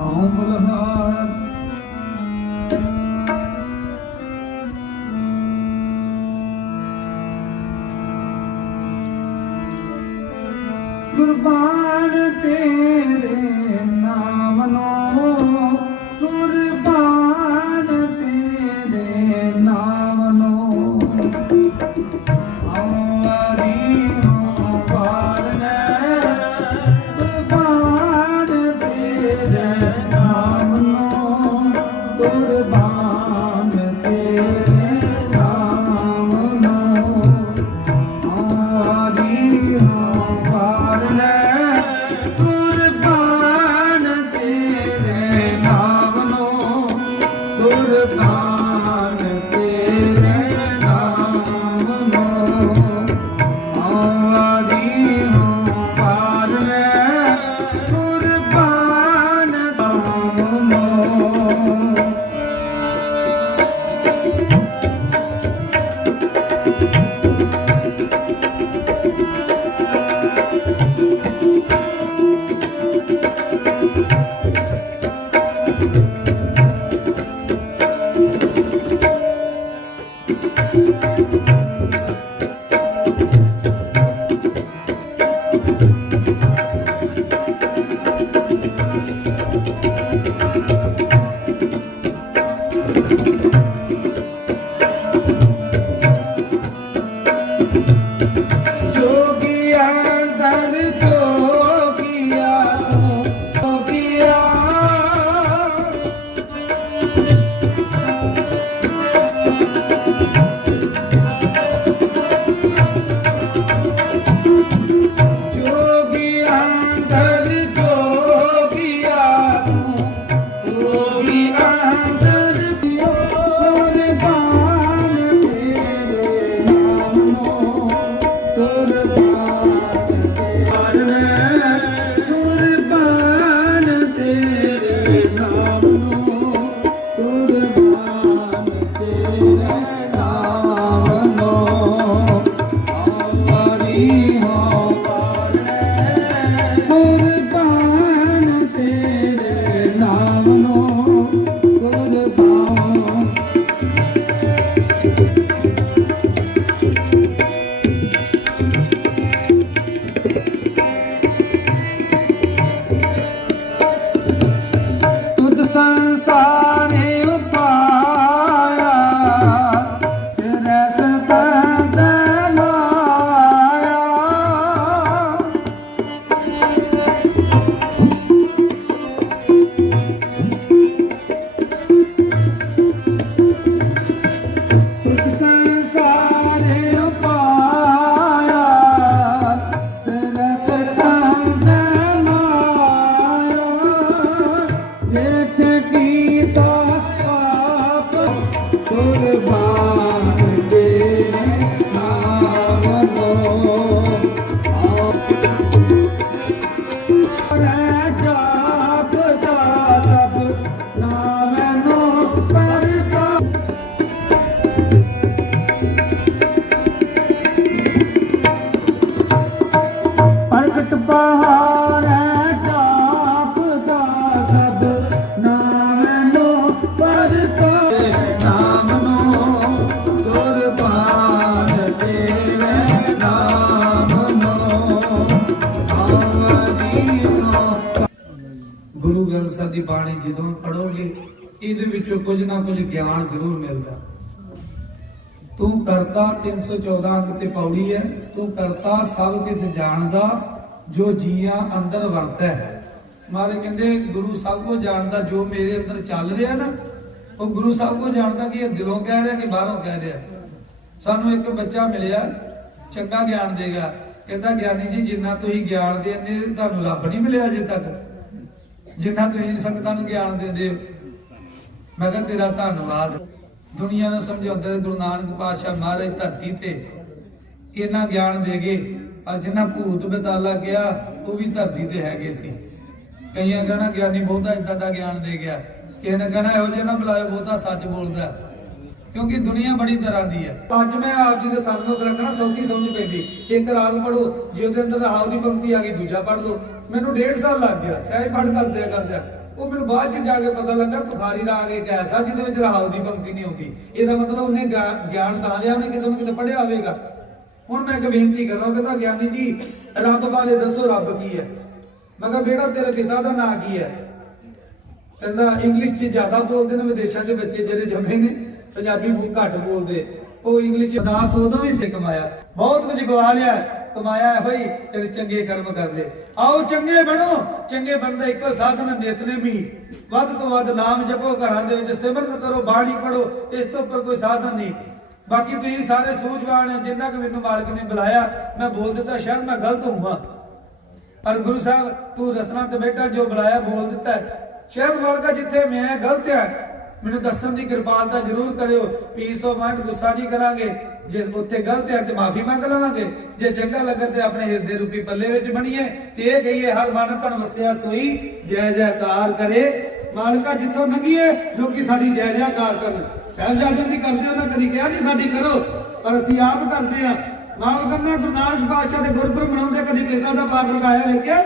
ਆਉ ਬਲਹਾਰ ਕੁਰਬਾਨ ਤੇਰੇ ਨਾਮ ਨੂੰ ਕੁਰਬਾਨ ਦੀ ਬਾਣੀ ਜਦੋਂ ਪੜੋਗੇ ਇਹਦੇ ਵਿੱਚੋਂ ਕੁਝ ਨਾ ਕੁਝ ਗਿਆਨ ਜ਼ਰੂਰ ਮਿਲਦਾ। ਤੂੰ ਕਰਤਾ 314 ਅੰਕ ਤੇ ਪੌੜੀ ਹੈ, ਤੂੰ ਕਰਤਾ ਸਭ ਕਿਸ ਜਾਣਦਾ ਜੋ ਜੀਆਂ ਅੰਦਰ ਵਰਤੈ। ਮਾਰੇ ਕਹਿੰਦੇ, ਗੁਰੂ ਸਭ ਕੁਝ ਜਾਣਦਾ ਜੋ ਮੇਰੇ ਅੰਦਰ ਚੱਲ ਰਿਹਾ ਨਾ, ਉਹ ਗੁਰੂ ਸਭ ਕੁਝ ਜਾਣਦਾ ਕਿ ਇਹ ਦਿਲੋਂ ਕਹਿ ਰਿਹਾ ਕਿ ਬਾਹਰੋਂ ਕਹਿ ਰਿਹਾ। ਸਾਨੂੰ ਇੱਕ ਬੱਚਾ ਮਿਲਿਆ, ਚੰਗਾ ਗਿਆਨ ਦੇਗਾ। ਕਹਿੰਦਾ, ਗਿਆਨੀ ਜੀ, ਜਿੰਨਾ ਤੁਸੀਂ ਗਿਆਨ ਦਿੰਦੇ, ਤੁਹਾਨੂੰ ਰੱਬ ਨਹੀਂ ਮਿਲਿਆ ਅਜੇ ਤੱਕ। ਜਿੰਨਾ ਤੁਸੀਂ ਸੰਗਤਾਂ ਨੂੰ ਗਿਆਨ ਦਿੰਦੇ ਹੋ। ਮੈਂ ਕਿਹਾ, ਤੇਰਾ ਧੰਨਵਾਦ। ਦੁਨੀਆ ਨੂੰ ਸਮਝਾਉਂਦੇ ਗੁਰੂ ਨਾਨਕ ਪਾਤਸ਼ਾਹ ਮਹਾਰਾਜ ਧਰਤੀ ਤੇ ਇਹਨਾਂ ਗਿਆਨ ਦੇ ਗਏ ਪਰ ਜਿਨ੍ਹਾਂ ਭੂਤ ਬਤਾਲਾ ਗਿਆ, ਉਹ ਵੀ ਧਰਤੀ ਤੇ ਹੈਗੇ ਸੀ। ਕਈਆਂ ਕਹਿਣਾ ਗਿਆਨੀ ਬਹੁਤਾ ਇਦਾਂ ਦਾ ਗਿਆਨ ਦੇ ਗਿਆ। ਕਿਸੇ ਨੇ ਕਹਿਣਾ ਇਹੋ ਜਿਹਾ ਨਾ ਬੁਲਾਏ ਬਹੁਤਾ ਸੱਚ ਬੋਲਦਾ ਕਿਉਂਕਿ ਦੁਨੀਆ ਬੜੀ ਤਰ੍ਹਾਂ ਦੀ ਹੈ। ਅੱਜ ਮੈਂ ਆਪ ਜੀ ਦੇ ਸਾਹਮਣੇ ਰੱਖਣਾ, ਸੌਖੀ ਸਮਝ ਪੈਂਦੀ। ਇੱਕ ਰਾਗ ਪੜੋ ਜੇ ਉਹਦੇ ਅੰਦਰ ਰਹਾਉ ਦੀ ਪੰਕਤੀ ਆ ਗਈ, ਦੂਜਾ ਪੜ ਲਓ। ਮੈਨੂੰ ਡੇਢ ਸਾਲ ਲੱਗ ਗਿਆ, ਸਹਿਜ ਪੜ ਕਰਦੇ ਕਰਦੇ ਉਹ ਮੈਨੂੰ ਬਾਅਦ ਚ ਜਾ ਕੇ ਪਤਾ ਲੱਗਾ, ਤੁਖਾਰੀ ਰਾਗ ਇੱਕ ਐਸਾ ਜਿਹਦੇ ਵਿੱਚ ਰਹਾਉ ਦੀ ਪੰਕਤੀ ਨਹੀਂ ਆਉਂਦੀ ਇਹਦਾ ਮਤਲਬ ਉਹਨੇ ਗਿਆਨ ਤਾਂ ਲਿਆ, ਉਹਨੇ ਕਿਤੇ ਨਾ ਕਿਤੇ ਪੜਿਆ ਹੋਵੇਗਾ। ਹੁਣ ਮੈਂ ਇੱਕ ਬੇਨਤੀ ਕਰਦਾ ਕਹਿੰਦਾ, ਗਿਆਨੀ ਜੀ, ਰੱਬ ਬਾਰੇ ਦੱਸੋ ਰੱਬ ਕੀ ਹੈ। ਮੈਂ ਕਿਹਾ, ਬੇਟਾ, ਤੇਰੇ ਪਿਤਾ ਦਾ ਨਾਂ ਕੀ ਹੈ? ਕਹਿੰਦਾ ਇੰਗਲਿਸ਼ 'ਚ ਜ਼ਿਆਦਾ ਬੋਲਦੇ ਨੇ ਵਿਦੇਸ਼ਾਂ ਦੇ ਬੱਚੇ ਜਿਹੜੇ ਜੰਮੇ ਨੇ, ਪੰਜਾਬੀ ਬਹੁਤ ਘੱਟ ਬੋਲਦੇ। ਉਹ ਇੰਗਲਿਸ਼ 'ਚ ਪਦਾਰਥ ਉਦੋਂ ਵੀ ਸਿੱਖ ਕਮਾਇਆ। ਬਹੁਤ ਕੁਝ ਗਵਾ ਲਿਆ, ਕਮਾਇਆ ਹੈ ਭਾਈ ਜਿਹੜੇ ਚੰਗੇ ਕਰਮ ਕਰਦੇ। ਆਓ, ਚੰਗੇ ਬਣੋ। ਚੰਗੇ ਬਣਦਾ ਇੱਕੋ ਸਾਧਨ ਨਿਤਨੇਮੀ ਵੱਧ ਤੋਂ ਵੱਧ ਨਾਮ ਜਪੋ, ਘਰਾਂ ਦੇ ਵਿੱਚ ਸਿਮਰਨ ਕਰੋ, ਬਾਣੀ ਪੜੋ ਇਸ ਤੋਂ ਉੱਪਰ ਕੋਈ ਸਾਧਨ ਨਹੀਂ। ਬਾਕੀ ਤੁਸੀਂ ਸਾਰੇ ਸੂਝਵਾਨ ਜਿੰਨਾ ਕਿ ਮੈਨੂੰ ਮਾਲਕ ਨੇ ਬੁਲਾਇਆ, ਮੈਂ ਬੋਲ ਦਿੱਤਾ, ਸ਼ਾਇਦ ਮੈਂ ਗਲਤ ਹੋਊਂਗਾ। ਪਰ ਗੁਰੂ ਸਾਹਿਬ, ਤੂੰ ਰਸਨਾ ਤੇ ਬੈਠਾ, ਜੋ ਬੁਲਾਇਆ, ਬੋਲ ਦਿੱਤਾ ਸ਼ਾਇਦ ਮਾਲਕਾ ਜਿੱਥੇ ਮੈਂ ਗਲਤ ਹੈ। ਮੈਨੂੰ ਦੱਸਣ ਦੀ ਕਿਰਪਾਲਤਾ ਜ਼ਰੂਰ ਕਰਿਓ। ਪੀਸ ਆਫ ਮਾਈਂਡ ਗੁੱਸਾ ਨਹੀਂ ਕਰਾਂਗੇ। ਜੇ ਉੱਥੇ ਗਲਤ ਹੈ, ਤੇ ਮਾਫੀ ਮੰਗ ਲਵਾਂਗੇ। ਜੇ ਚੰਗਾ ਲੱਗਾ, ਤੇ ਆਪਣੇ ਹਿਰਦੇ ਰੂਪੀ ਪੱਲੇ ਵਿੱਚ ਬਣੀਏ। ਤੇ ਇਹ ਕਹੀਏ, ਹਰ ਮਨ ਤਨ ਵਸਿਆ ਸੋਈ, ਜੈ ਜੈਕਾਰ ਕਰੇ। ਮਾਲਕਾ ਜਿੱਥੋਂ ਲੰਘੀਏ ਲੋਕੀ ਸਾਡੀ ਜੈ ਜੈਕਾਰ ਕਰਨ। ਸਾਹਿਬਜ਼ਾਦਿਆਂ ਦੀ ਕਰਦੇ ਉਹਨਾਂ ਕਦੀ ਕਿਹਾ ਨਹੀਂ ਸਾਡੀ ਕਰੋ, ਪਰ ਅਸੀਂ ਆਪ ਕਰਦੇ ਆ ਨਾਲ ਕਰਨਾ ਗੁਰੂ ਪਾਤਸ਼ਾਹ ਦੇ ਗੁਰਪੁਰਬ ਮਨਾਉਂਦੇ ਕਦੀ ਪਿਤਾ ਦਾ ਪਾਠ ਲਗਾਇਆ ਵੇਖਿਆ?